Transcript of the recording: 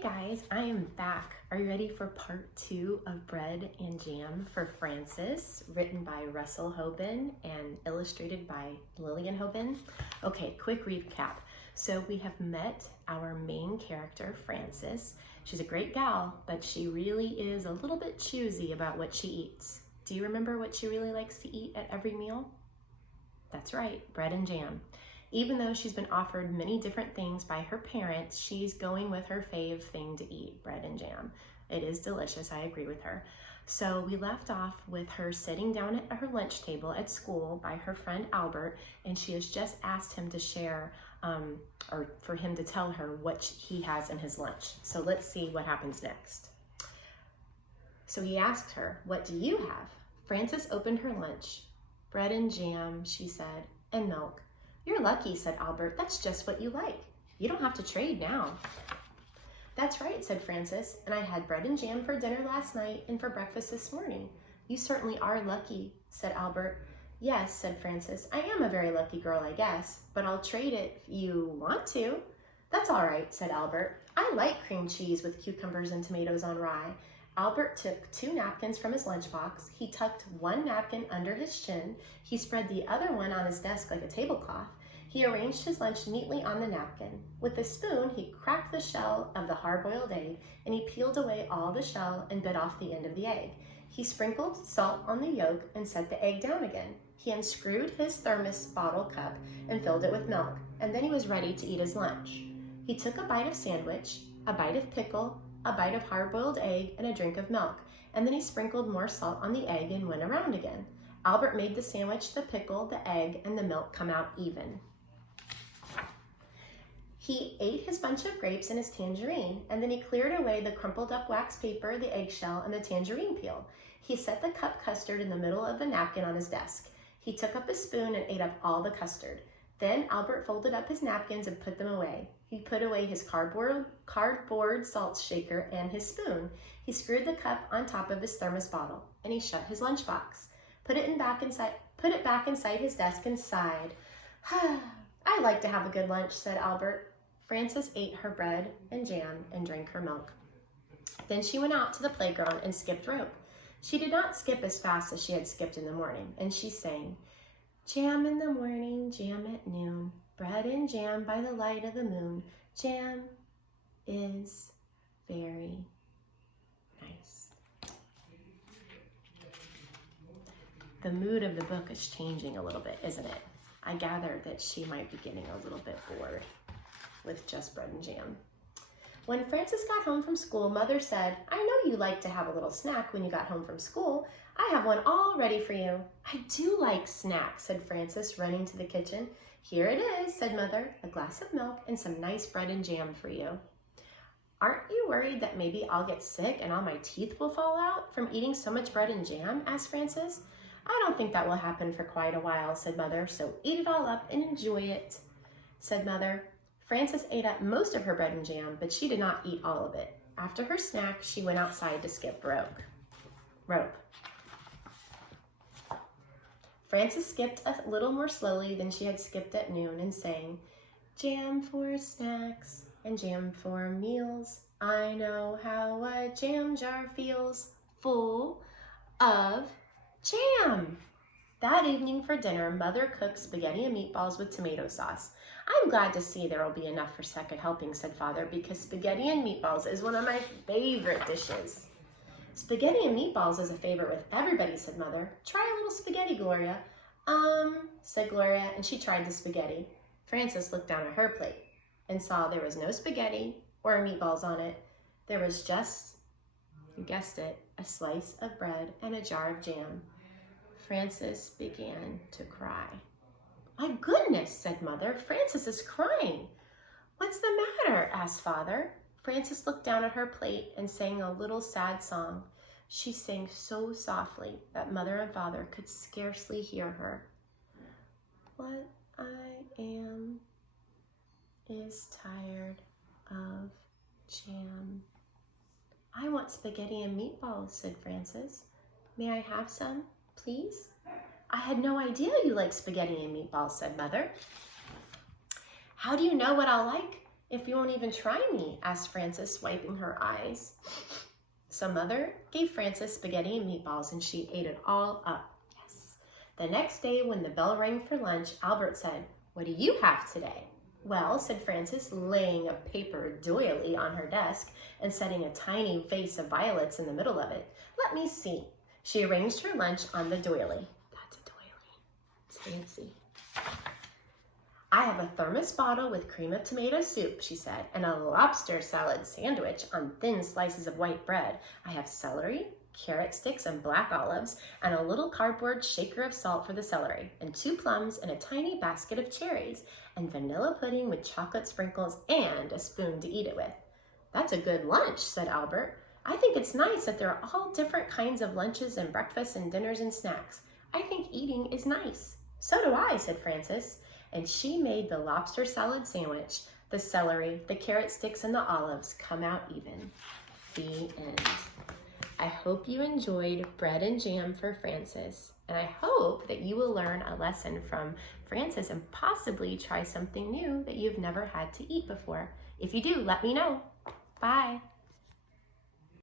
Hey guys, I am back. Are you ready for part 2 of Bread and Jam for Francis, written by Russell Hoban and illustrated by Lillian Hoban? Okay, quick recap. So we have met our main character, Francis. She's a great gal, but she really is a little bit choosy about what she eats. Do you remember what she really likes to eat at every meal? That's right, bread and jam. Even though she's been offered many different things by her parents, she's going with her fave thing to eat, bread and jam. It is delicious, I agree with her. So we left off with her sitting down at her lunch table at school by her friend Albert, and she has just asked him to share, or for him to tell her what he has in his lunch. So let's see what happens next. So he asked her, "What do you have?" Frances opened her lunch. "Bread and jam," she said, "and milk." "You're lucky," said Albert. "That's just what you like. You don't have to trade now." "That's right," said Frances, "and I had bread and jam for dinner last night and for breakfast this morning." "You certainly are lucky," said Albert. "Yes," said Frances, "I am a very lucky girl, I guess, but I'll trade it if you want to." "That's all right," said Albert. "I like cream cheese with cucumbers and tomatoes on rye." Albert took 2 napkins from his lunchbox. He tucked one napkin under his chin. He spread the other one on his desk like a tablecloth. He arranged his lunch neatly on the napkin. With a spoon, he cracked the shell of the hard-boiled egg, and he peeled away all the shell and bit off the end of the egg. He sprinkled salt on the yolk and set the egg down again. He unscrewed his thermos bottle cup and filled it with milk, and then he was ready to eat his lunch. He took a bite of sandwich, a bite of pickle, a bite of hard-boiled egg, and a drink of milk, and then he sprinkled more salt on the egg and went around again. Albert made the sandwich, the pickle, the egg, and the milk come out even. He ate his bunch of grapes and his tangerine, and then he cleared away the crumpled up wax paper, the eggshell, and the tangerine peel. He set the cup custard in the middle of the napkin on his desk. He took up a spoon and ate up all the custard. Then Albert folded up his napkins and put them away. He put away his cardboard salt shaker and his spoon. He screwed the cup on top of his thermos bottle, and he shut his lunchbox. Put it back inside his desk and sighed. "I like to have a good lunch," said Albert. Frances ate her bread and jam and drank her milk. Then she went out to the playground and skipped rope. She did not skip as fast as she had skipped in the morning, and she sang, "Jam in the morning, jam at noon, bread and jam by the light of the moon. Jam is very nice." The mood of the book is changing a little bit, isn't it? I gather that she might be getting a little bit bored with just bread and jam. When Frances got home from school, Mother said, "I know you like to have a little snack when you got home from school. I have one all ready for you." "I do like snacks," said Frances, running to the kitchen. "Here it is," said Mother, "a glass of milk and some nice bread and jam for you." "Aren't you worried that maybe I'll get sick and all my teeth will fall out from eating so much bread and jam?" asked Frances. "I don't think that will happen for quite a while," said Mother, "so eat it all up and enjoy it," said Mother. Frances ate up most of her bread and jam, but she did not eat all of it. After her snack, she went outside to skip rope. Frances skipped a little more slowly than she had skipped at noon and sang, "Jam for snacks and jam for meals. I know how a jam jar feels, full of jam." That evening for dinner, Mother cooked spaghetti and meatballs with tomato sauce. "I'm glad to see there will be enough for second helping," said Father, "because spaghetti and meatballs is one of my favorite dishes." "Spaghetti and meatballs is a favorite with everybody," said Mother. "Try a little spaghetti, Gloria." Said Gloria, and she tried the spaghetti. Frances looked down at her plate and saw there was no spaghetti or meatballs on it. There was just, you guessed it, a slice of bread and a jar of jam. Frances began to cry. "My goodness," said Mother, "Frances is crying." "What's the matter?" asked Father. Frances looked down at her plate and sang a little sad song. She sang so softly that Mother and Father could scarcely hear her. "What I am is tired of jam." "I want spaghetti and meatballs," said Frances. "May I have some, please?" "I had no idea you like spaghetti and meatballs," said Mother. "How do you know what I'll like?" If you won't even try me, asked Frances, wiping her eyes. So Mother gave Frances spaghetti and meatballs, and she ate it all up. Yes. The next day, when the bell rang for lunch, Albert said, "What do you have today?" "Well," said Frances, laying a paper doily on her desk and setting a tiny vase of violets in the middle of it. "Let me see." She arranged her lunch on the doily. That's a doily. It's fancy. "I have a thermos bottle with cream of tomato soup," she said, "and a lobster salad sandwich on thin slices of white bread. I have celery, carrot sticks, and black olives, and a little cardboard shaker of salt for the celery, and 2 plums, and a tiny basket of cherries, and vanilla pudding with chocolate sprinkles, and a spoon to eat it with." "That's a good lunch," said Albert. "I think it's nice that there are all different kinds of lunches and breakfasts and dinners and snacks. I think eating is nice." "So do I," said Frances. And she made the lobster salad sandwich, the celery, the carrot sticks, and the olives come out even. The end. I hope you enjoyed Bread and Jam for Frances, and I hope that you will learn a lesson from Frances and possibly try something new that you've never had to eat before. If you do, let me know. Bye.